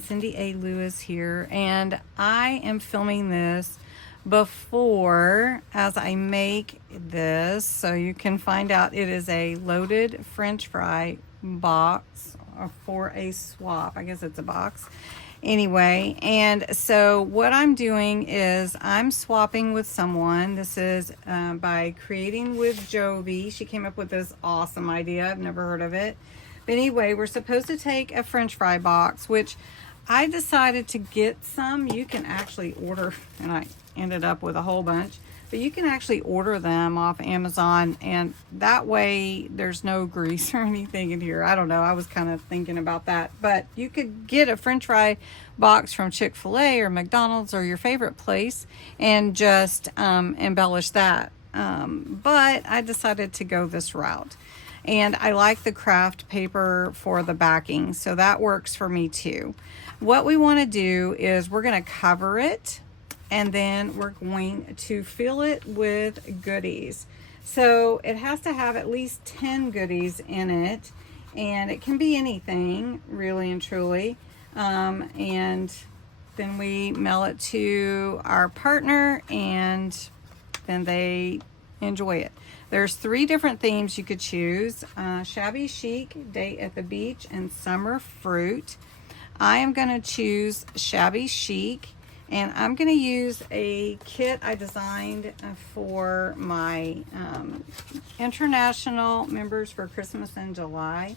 Cindy A. Lewis here, and I am filming this before as I make this, so you can find out it is a loaded French fry box for a swap. I guess it's a box. Anyway, and so what I'm doing is I'm swapping with someone. This is by Creating with Jovi. She came up with this awesome idea. I've never heard of it. But anyway, we're supposed to take a French fry box, which I decided to get some. You can actually order, and I ended up with a whole bunch, but you can actually order them off Amazon, and that way there's no grease or anything in here. I don't know. I was kind of thinking about that, but you could get a French fry box from Chick-fil-A or McDonald's or your favorite place and just embellish that. But I decided to go this route. And I like the craft paper for the backing, so that works for me too. What we want to do is we're going to cover it, and then we're going to fill it with goodies. So it has to have at least 10 goodies in it, and it can be anything, really and truly. And then we mail it to our partner, and then they enjoy it. There's 3 different themes you could choose. Shabby Chic, Date at the Beach, and Summer Fruit. I am going to choose Shabby Chic, and I'm going to use a kit I designed for my international members for Christmas in July.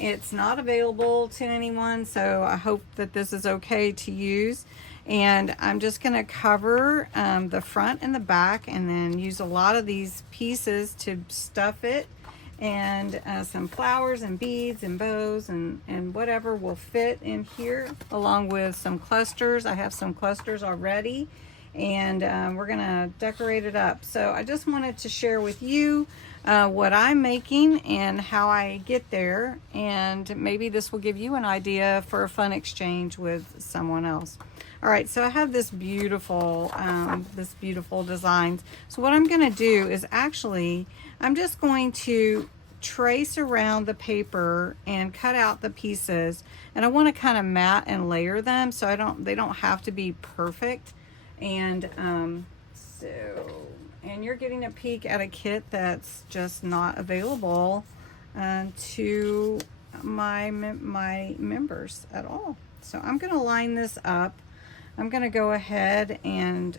It's not available to anyone, so I hope that this is okay to use. And I'm just going to cover the front and the back, and then use a lot of these pieces to stuff it, and some flowers and beads and bows and whatever will fit in here, along with some clusters. I have some clusters already, and we're going to decorate it up. So I just wanted to share with you what I'm making and how I get there, and maybe this will give you an idea for a fun exchange with someone else. All right, so I have this beautiful design. So what I'm going to do is actually, I'm just going to trace around the paper and cut out the pieces, and I want to kind of mat and layer them so they don't have to be perfect. And and you're getting a peek at a kit that's just not available to my members at all. So I'm going to line this up. I'm going to go ahead and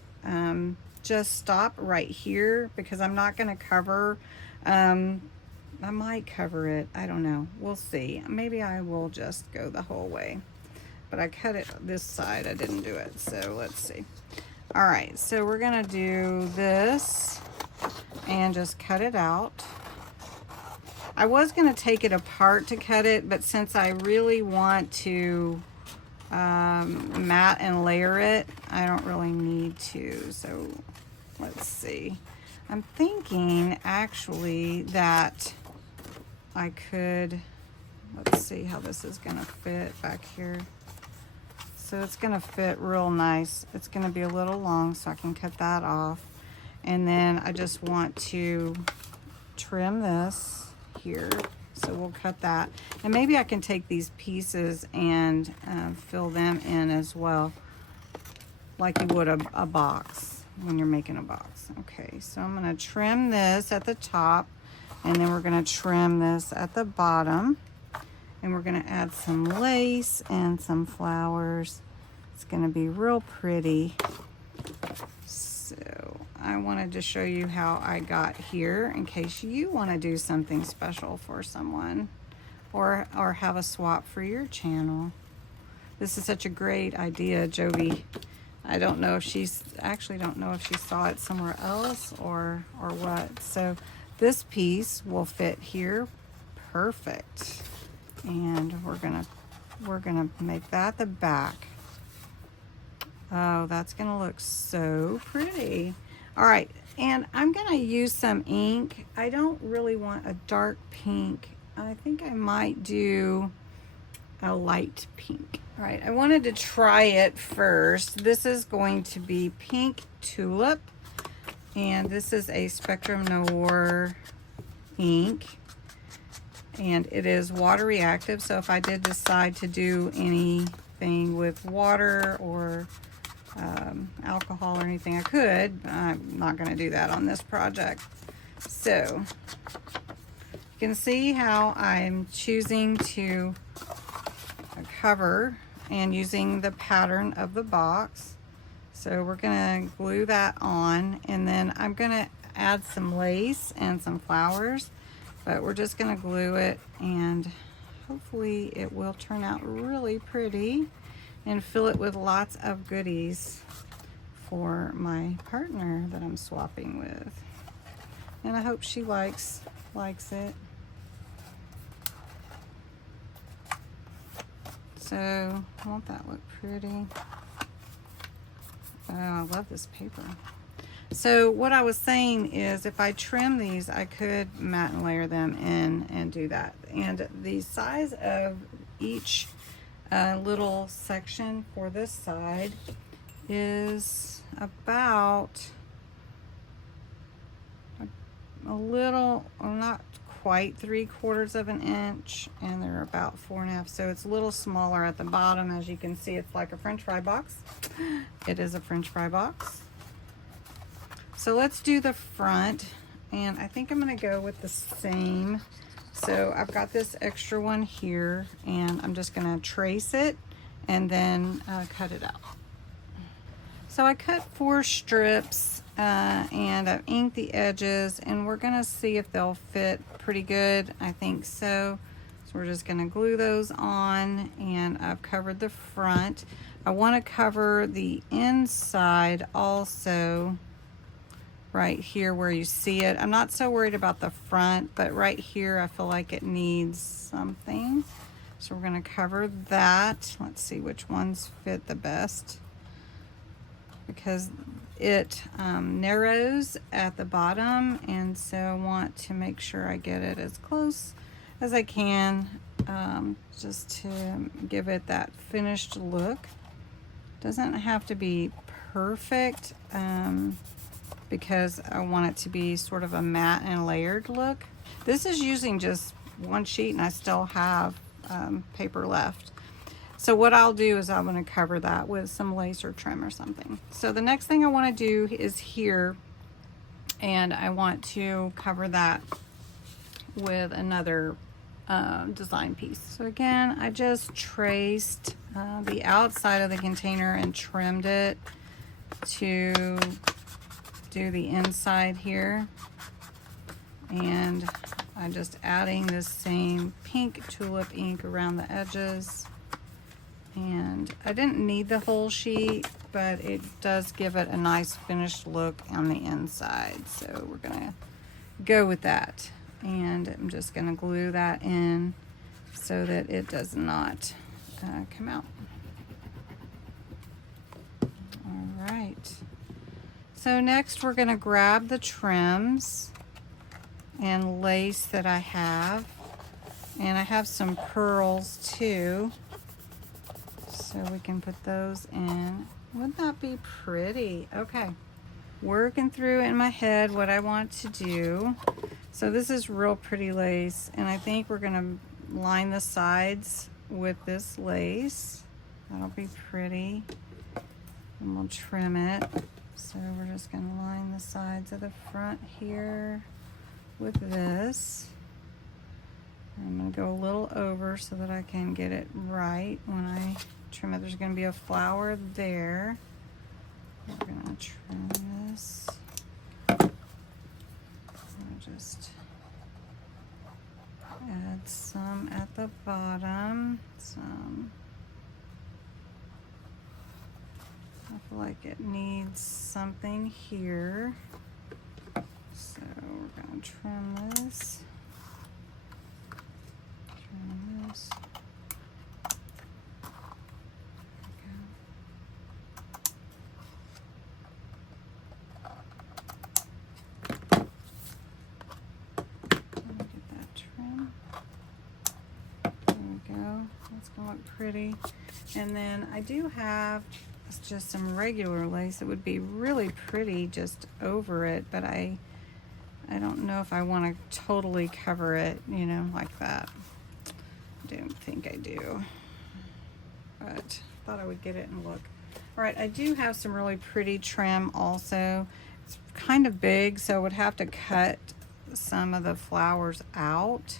just stop right here, because I'm not going to cover, I might cover it, I don't know, we'll see. Maybe I will just go the whole way, but I cut it this side, I didn't do it, so let's see. All right, so we're going to do this and just cut it out. I was going to take it apart to cut it, but since I really want to mat and layer it, I don't really need to. So let's see. I'm thinking actually that I could, let's see how this is going to fit back here. So it's going to fit real nice. It's going to be a little long, so I can cut that off. And then I just want to trim this here. So we'll cut that, and maybe I can take these pieces and fill them in as well, like you would a box when you're making a box. Okay, so I'm going to trim this at the top, and then we're going to trim this at the bottom, and we're going to add some lace and some flowers. It's going to be real pretty. So I wanted to show you how I got here in case you want to do something special for someone, or have a swap for your channel. This is such a great idea, Jovi. I don't know if don't know if she saw it somewhere else or what. So this piece will fit here perfect, and we're gonna make that the back. Oh, that's gonna look so pretty. All right, and I'm gonna use some ink. I don't really want a dark pink. I think I might do a light pink. All right, I wanted to try it first. This is going to be Pink Tulip, and this is a Spectrum Noir ink, and it is water reactive, so if I did decide to do any anything with water or alcohol or anything. I could, but I'm not going to do that on this project. So you can see how I'm choosing to cover and using the pattern of the box. So we're going to glue that on, and then I'm going to add some lace and some flowers, but we're just going to glue it, and hopefully it will turn out really pretty and fill it with lots of goodies for my partner that I'm swapping with. And I hope she likes it. So, won't that look pretty? Oh, I love this paper. So what I was saying is, if I trim these, I could mat and layer them in and do that. And the size of each little section for this side is about a little, or not quite 3/4 of an inch, and they're about 4.5, so it's a little smaller at the bottom. As you can see, it's like a French fry box. It is a French fry box. So let's do the front, and I think I'm going to go with the same. So I've got this extra one here, and I'm just going to trace it and then cut it out. So I cut 4 strips and I've inked the edges, and we're going to see if they'll fit pretty good. I think so. So we're just going to glue those on, and I've covered the front. I want to cover the inside also, right here where you see it. I'm not so worried about the front, but right here I feel like it needs something. So we're going to cover that. Let's see which ones fit the best, because it narrows at the bottom, and so I want to make sure I get it as close as I can, just to give it that finished look. Doesn't have to be perfect, because I want it to be sort of a matte and layered look. This is using just one sheet, and I still have paper left. So what I'll do is I'm going to cover that with some lace or trim or something. So the next thing I want to do is here, and I want to cover that with another design piece. So again, I just traced the outside of the container and trimmed it to do the inside here, and I'm just adding this same pink tulip ink around the edges. And I didn't need the whole sheet, but it does give it a nice finished look on the inside, so we're gonna go with that. And I'm just gonna glue that in so that it does not come out. All right, so next we're gonna grab the trims and lace that I have, and I have some pearls too, so we can put those in. Wouldn't that be pretty? Okay, working through in my head what I want to do. So this is real pretty lace, and I think we're gonna line the sides with this lace. That'll be pretty, and we'll trim it. So we're just gonna line the sides of the front here with this. I'm going to go a little over so that I can get it right when I trim it. There's going to be a flower there. We're going to trim this. I'll just add some at the bottom. Some. I feel like it needs something here. So we're going to trim this. This. Get that trim. There we go. That's gonna look pretty. And then I do have just some regular lace. It would be really pretty just over it, but I don't know if I want to totally cover it, you know, like that. I don't think I do. but thought I would get it and look. All right, I do have some really pretty trim also. It's kind of big, so I would have to cut some of the flowers out.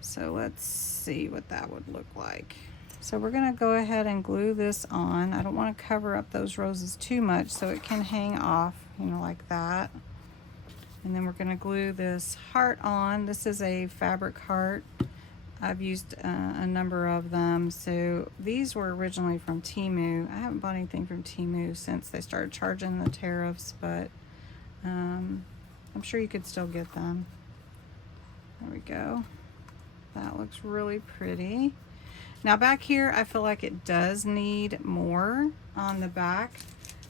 So let's see what that would look like. So we're gonna go ahead and glue this on. I don't want to cover up those roses too much so it can hang off, you know, like that. And then we're gonna glue this heart on. This is a fabric heart. I've used a number of them. So these were originally from Temu. I haven't bought anything from Temu since they started charging the tariffs, but I'm sure you could still get them. There we go. That looks really pretty. Now back here, I feel like it does need more on the back.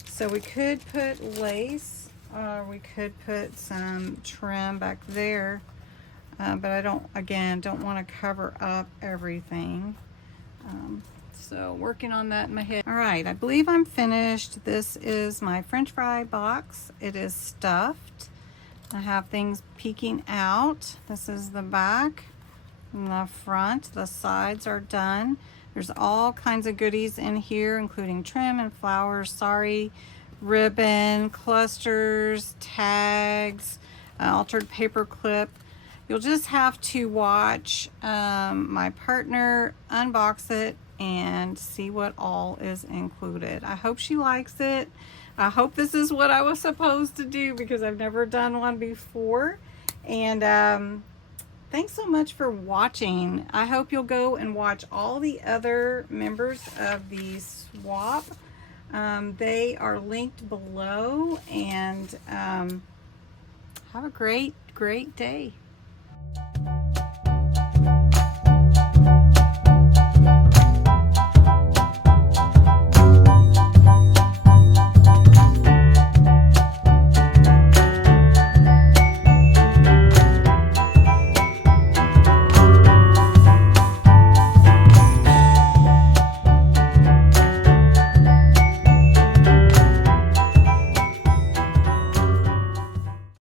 So we could put lace, or we could put some trim back there. But I don't want to cover up everything. So working on that in my head. All right, I believe I'm finished. This is my French fry box. It is stuffed. I have things peeking out. This is the back and the front. The sides are done. There's all kinds of goodies in here, including trim and flowers, sari, ribbon, clusters, tags, altered paper clip. You'll just have to watch my partner unbox it and see what all is included. I hope she likes it. I hope this is what I was supposed to do because I've never done one before. And thanks so much for watching. I hope you'll go and watch all the other members of the swap. They are linked below, and have a great day.